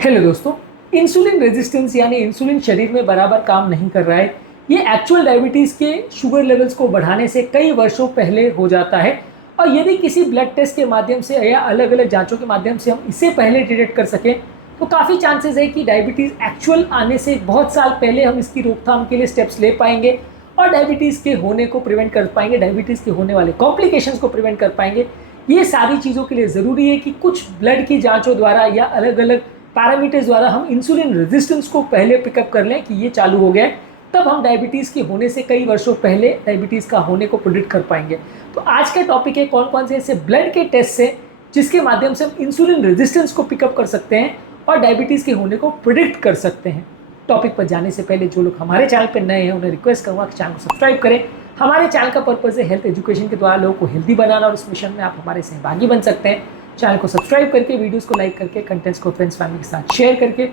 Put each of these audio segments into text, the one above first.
Hello दोस्तों, insulin resistance यानी insulin शरीर में बराबर काम नहीं कर रहा है। ये एक्चुअल डायबिटीज़ के शुगर लेवल्स को बढ़ाने से कई वर्षों पहले हो जाता है और यदि किसी ब्लड टेस्ट के माध्यम से या अलग अलग जांचों के माध्यम से हम इसे पहले डिटेक्ट कर सकें तो काफ़ी चांसेस है कि डायबिटीज़ एक्चुअल आने से बहुत साल पहले हम इसकी रोकथाम के लिए स्टेप्स ले पाएंगे और डायबिटीज़ के होने को प्रिवेंट कर पाएंगे, डायबिटीज़ के होने वाले कॉम्प्लिकेशंस को प्रिवेंट कर पाएंगे। ये सारी चीज़ों के लिए ज़रूरी है कि कुछ ब्लड की जांचों द्वारा या अलग अलग पैरामीटर्स द्वारा हम इंसुलिन रेजिस्टेंस को पहले पिकअप कर लें कि ये चालू हो गया है, तब हम डायबिटीज़ के होने से कई वर्षों पहले डायबिटीज़ का होने को प्रिडिक्ट कर पाएंगे। तो आज का टॉपिक है कौन कौन से ऐसे ब्लड के टेस्ट से जिसके माध्यम से हम इंसुलिन रेजिस्टेंस को पिकअप कर सकते हैं और डायबिटीज़ के होने को प्रिडिक्ट कर सकते हैं। टॉपिक पर जाने से पहले जो लोग हमारे चैनल पर नए हैं उन्हें रिक्वेस्ट करूँगा कि चैनल को सब्सक्राइब करें। हमारे चैनल का पर्पज़ है हेल्थ एजुकेशन के द्वारा लोगों को हेल्दी बनाना और इस मिशन में आप हमारे सहभागी बन सकते हैं। चैनल को सब्सक्राइब करके, वीडियोस को लाइक करके, कंटेंट्स को फ्रेंड्स फैमिली के साथ शेयर करके,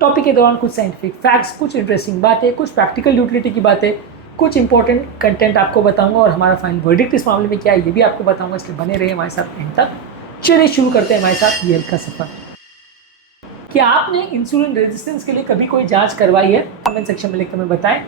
टॉपिक के दौरान कुछ साइंटिफिक फैक्ट्स, कुछ इंटरेस्टिंग बातें, कुछ प्रैक्टिकल यूटिलिटी की बातें, कुछ इंपॉर्टेंट कंटेंट आपको बताऊंगा और हमारा फाइनल वर्डिक्ट इस मामले में क्या है ये भी आपको बताऊंगा। इसलिए बने रहिए हमारे साथ एंड तक। चलिए शुरू करते हैं हमारे साथ ये का सफर। क्या आपने इंसुलिन रेजिस्टेंस के लिए कभी कोई जांच करवाई है? कमेंट सेक्शन में लिखकर हमें बताएं।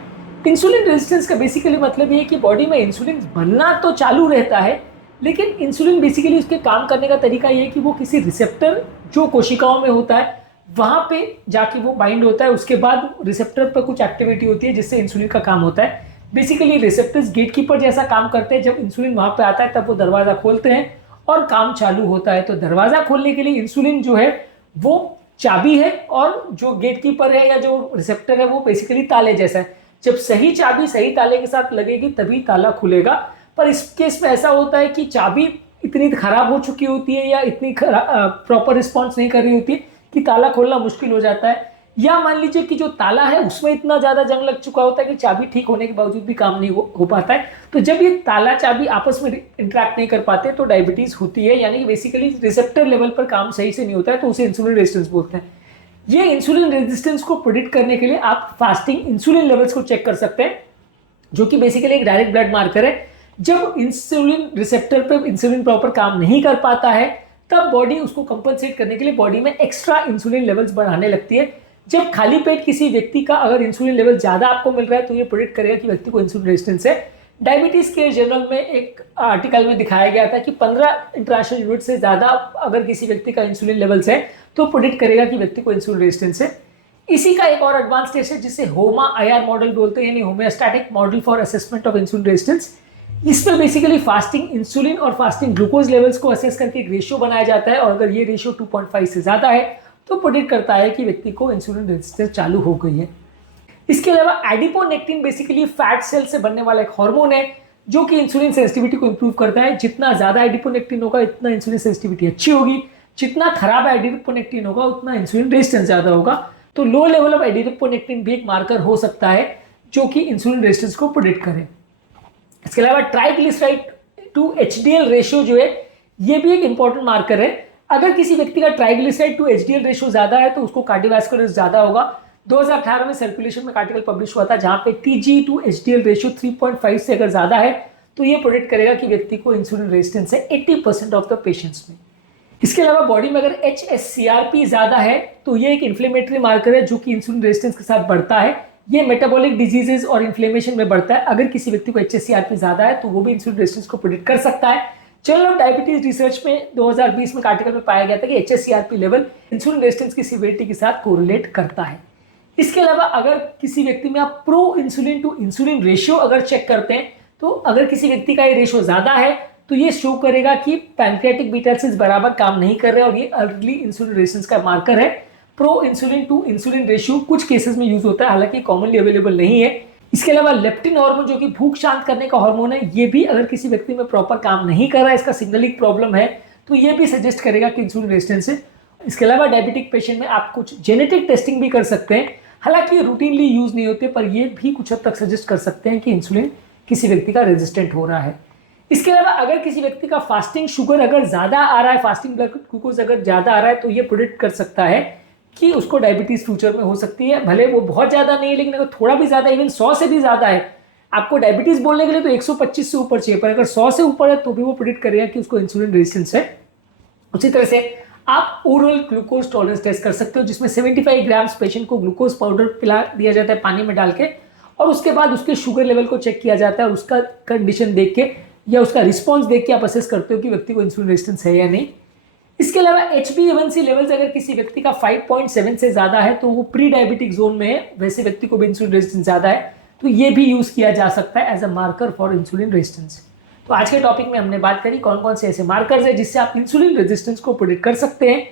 इंसुलिन रेजिस्टेंस का बेसिकली मतलब ये है कि बॉडी में इंसुलिन बनना तो चालू रहता है, लेकिन इंसुलिन बेसिकली उसके काम करने का तरीका ये है कि वो किसी रिसेप्टर जो कोशिकाओं में होता है वहाँ पे जाके वो बाइंड होता है। उसके बाद रिसेप्टर पर कुछ एक्टिविटी होती है जिससे इंसुलिन का काम होता है। बेसिकली रिसेप्टर्स गेटकीपर जैसा काम करते हैं। जब इंसुलिन वहाँ पे आता है तब वो दरवाज़ा खोलते हैं और काम चालू होता है। तो दरवाज़ा खोलने के लिए इंसुलिन जो है वो चाबी है और जो गेटकीपर है या जो रिसेप्टर है वो बेसिकली ताले जैसा है। जब सही चाबी सही ताले के साथ लगेगी तभी ताला खुलेगा। पर इस केस में ऐसा होता है कि चाबी इतनी खराब हो चुकी होती है या इतनी प्रॉपर रिस्पॉन्स नहीं कर रही होती कि ताला खोलना मुश्किल हो जाता है, या मान लीजिए कि जो ताला है उसमें इतना ज़्यादा जंग लग चुका होता है कि चाबी ठीक होने के बावजूद भी काम नहीं हो पाता है। तो जब ये ताला चाबी आपस में इंटरेक्ट नहीं कर पाते तो डायबिटीज़ होती है, यानी कि बेसिकली रिसेप्टर लेवल पर काम सही से नहीं होता है, तो उसे इंसुलिन रेजिस्टेंस बोलते हैं। ये इंसुलिन रेजिस्टेंस को प्रिडिक्ट करने के लिए आप फास्टिंग इंसुलिन लेवल्स को चेक कर सकते हैं, जो कि बेसिकली एक डायरेक्ट ब्लड मार्कर है। जब इंसुलिन रिसेप्टर पे इंसुलिन प्रॉपर काम नहीं कर पाता है तब बॉडी उसको कंपनसेट करने के लिए बॉडी में एक्स्ट्रा इंसुलिन लेवल्स बढ़ाने लगती है। जब खाली पेट किसी व्यक्ति का अगर इंसुलिन लेवल ज़्यादा आपको मिल रहा है तो ये प्रेडिक्ट करेगा कि व्यक्ति को इंसुलिन रेजिस्टेंस है। डायबिटीज़ केयर जर्नल में एक आर्टिकल में दिखाया गया था कि 15 इंटरनेशनल यूनिट से ज़्यादा अगर किसी व्यक्ति का इंसुलिन लेवल्स है तो प्रेडिक्ट करेगा कि व्यक्ति को इंसुलिन रेजिस्टेंस है। इसी का एक और एडवांस टेस्ट है जिसे होमा IR मॉडल बोलते हैं, यानी homeostatic model for assessment of insulin resistance. इसमें बेसिकली फास्टिंग इंसुलिन और फास्टिंग ग्लूकोज लेवल्स को असेस करके एक रेशियो बनाया जाता है और अगर ये रेशियो 2.5 से ज़्यादा है तो प्रेडिक्ट करता है कि व्यक्ति को इंसुलिन रेजिस्टेंस चालू हो गई है। इसके अलावा एडिपोनेक्टिन बेसिकली फैट सेल से बनने वाला एक हार्मोन है जो कि इंसुलिन सेंसिटिविटी को इंप्रूव करता है। जितना ज़्यादा एडिपोनेक्टिन होगा इतना इंसुलिन सेंसिटिविटी अच्छी होगी, जितना खराब एडिपोनेक्टिन होगा उतना इंसुलिन रेजिस्टेंस ज़्यादा होगा। तो लो लेवल ऑफ एडिपोनेक्टिन भी एक मार्कर हो सकता है जो कि इंसुलिन रेजिस्टेंस को प्रेडिक्ट करे। इसके अलावा ट्राइग्लिसराइड टू HDL रेशियो जो है ये भी एक इंपॉर्टेंट मार्कर है। अगर किसी व्यक्ति का ट्राइग्लिसराइड टू HDL रेशियो ज़्यादा है तो उसको कार्डियोवैस्कुलर रिस्क ज़्यादा होगा। 2018 में सर्कुलेशन में आर्टिकल पब्लिश हुआ था जहाँ पे TG टू HDL रेशियो 3.5 से अगर ज़्यादा है तो ये प्रेडिक्ट करेगा कि व्यक्ति को इंसुलिन रेजिस्टेंस है 80% ऑफ द पेशेंट्स में। इसके अलावा बॉडी में अगर HSCRP ज़्यादा है तो ये एक इन्फ्लेमेटरी मार्कर है जो कि इंसुलिन रेजिस्टेंस के साथ बढ़ता है। ये मेटाबॉलिक डिजीजेज और इन्फ्लेमेशन में बढ़ता है। अगर किसी व्यक्ति को HSCRP ज़्यादा है तो वो भी इंसुलिन रेजिस्टेंस को प्रेडिक्ट कर सकता है। जर्नल ऑफ डायबिटीज रिसर्च में 2020 में आर्टिकल में पाया गया था कि HSCRP लेवल इंसुलिन रेजिस्टेंस की सीवियरिटी के साथ कोरिलेट करता है। इसके अलावा अगर किसी व्यक्ति में आप pro insulin to insulin ratio अगर चेक करते हैं तो अगर किसी व्यक्ति का ये रेशियो ज़्यादा है तो ये शो करेगा कि पैनक्रियाटिक बीटा सेल्स बराबर काम नहीं कर रहे और ये अर्ली इंसुलिन रेजिस्टेंस का मार्कर है। Pro insulin to insulin ratio कुछ केसेस में यूज होता है, हालांकि कॉमनली अवेलेबल नहीं है। इसके अलावा लेप्टिन हार्मोन जो कि भूख शांत करने का हार्मोन है, ये भी अगर किसी व्यक्ति में प्रॉपर काम नहीं कर रहा है, इसका सिग्नलिंग प्रॉब्लम है, तो ये भी सजेस्ट करेगा कि इंसुलिन रेजिस्टेंस है। इसके अलावा डायबिटिक पेशेंट में आप कुछ जेनेटिक टेस्टिंग भी कर सकते हैं, हालांकि ये रूटीनली यूज नहीं होते पर ये भी कुछ हद तक सजेस्ट कर सकते हैं कि इंसुलिन किसी व्यक्ति का रेजिस्टेंट हो रहा है। इसके अलावा अगर किसी व्यक्ति का फास्टिंग शुगर अगर ज़्यादा आ रहा है, फास्टिंग ब्लड ग्लूकोज अगर ज़्यादा आ रहा है तो ये प्रेडिक्ट कर सकता है कि उसको डायबिटीज़ फ्यूचर में हो सकती है। भले वो बहुत ज़्यादा नहीं है लेकिन अगर थोड़ा भी ज़्यादा, इवन 100 से भी ज़्यादा है, आपको डायबिटीज़ बोलने के लिए तो 125 से ऊपर चाहिए, पर अगर 100 से ऊपर है तो भी वो प्रेडिक्ट करेगा कि उसको इंसुलिन रेजिस्टेंस है। उसी तरह से आप ओरल ग्लूकोज टॉलरेंस टेस्ट कर सकते हो, जिसमें 75 ग्राम्स पेशेंट को ग्लूकोज पाउडर पिला दिया जाता है पानी में डाल के, और उसके बाद उसके शुगर लेवल को चेक किया जाता है और उसका कंडीशन देख के या उसका रिस्पॉन्स देख के आप असेस करते हो कि व्यक्ति को इंसुलिन रेजिस्टेंस है या नहीं। इसके अलावा HbA1c लेवल्स अगर किसी व्यक्ति का 5.7 से ज्यादा है तो वो प्री डायबिटिक जोन में है, वैसे व्यक्ति को भी इंसुलिन रेजिस्टेंस ज्यादा है, तो ये भी यूज किया जा सकता है as a marker for insulin resistance. तो आज के टॉपिक में हमने बात करी कौन कौन से ऐसे मार्कर्स है जिससे आप इंसुलिन रेजिस्टेंस को प्रेडिक्ट कर सकते हैं।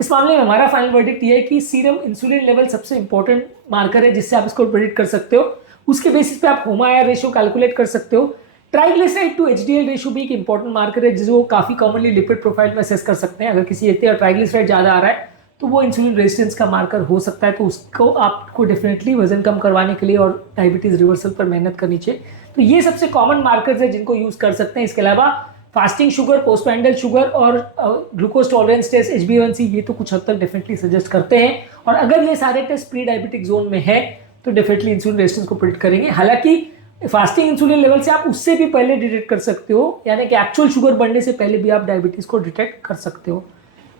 इस मामले में हमारा फाइनल वर्डिक्ट ये है कि सीरम इंसुलिन लेवल सबसे इंपॉर्टेंट मार्कर है जिससे आप इसको प्रेडिक्ट कर सकते हो। उसके बेसिस पे आप HOMA-IR रेशियो कैलकुलेट कर सकते हो। ट्राइग्लिसराइड टू HDL रेशियो भी एक इंपॉर्टेंट मार्कर है जिसको काफी कॉमनली लिपिड प्रोफाइल में असेस कर सकते हैं। अगर किसी व्यक्ति का ट्राइग्लिसराइड ज्यादा आ रहा है तो वो इंसुलिन रेजिस्टेंस का मार्कर हो सकता है, तो उसको आपको डेफिनेटली वजन कम करवाने के लिए और डायबिटीज रिवर्सल पर मेहनत करनी चाहिए। तो ये सबसे कॉमन मार्कर्स है जिनको यूज कर सकते हैं। इसके अलावा फास्टिंग शुगर, पोस्टपैंडल शुगर और ग्लूकोज टॉलरेंस टेस्ट, HbA1c, ये तो कुछ हद तक डेफिनेटली सजेस्ट करते हैं। और अगर ये सारे टेस्ट प्री डायबिटिक जोन में है तो डेफिनेटली इंसुलिन रेजिस्टेंस को प्रेडिक्ट करेंगे। हालांकि फास्टिंग इंसुलिन लेवल से आप उससे भी पहले डिटेक्ट कर सकते हो, यानी कि एक्चुअल शुगर बढ़ने से पहले भी आप डायबिटीज को डिटेक्ट कर सकते हो।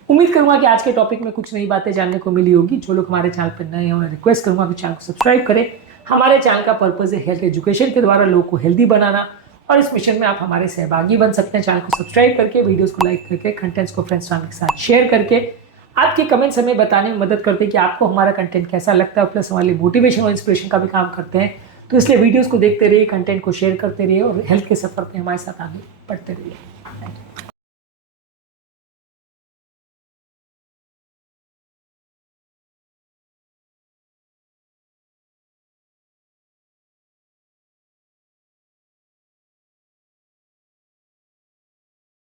उम्मीद करूंगा कि आज के टॉपिक में कुछ नई बातें जानने को मिली होगी। जो लोग हमारे चैनल पर नए हैं उन्हें रिक्वेस्ट करूंगा कि चैनल को सब्सक्राइब करें। हमारे चैनल का पर्पज है हेल्थ एजुकेशन के द्वारा लोगों को हेल्दी बनाना, और इस मिशन में आप हमारे सहभागी बन सकते हैं। चैनल को सब्सक्राइब करके, वीडियोस को लाइक करके, कंटेंट्स को फ्रेंड्स फैमिली के साथ शेयर करके। आपके कमेंट्स हमें बताने में मदद करते हैं कि आपको हमारा कंटेंट कैसा लगता है, प्लस हमारे मोटिवेशन और इंस्पिरेशन का भी काम करते हैं। तो इसलिए वीडियोस को देखते रहिए, कंटेंट को शेयर करते रहिए और हेल्थ के सफर में हमारे साथ आगे बढ़ते रहिए। Thank you.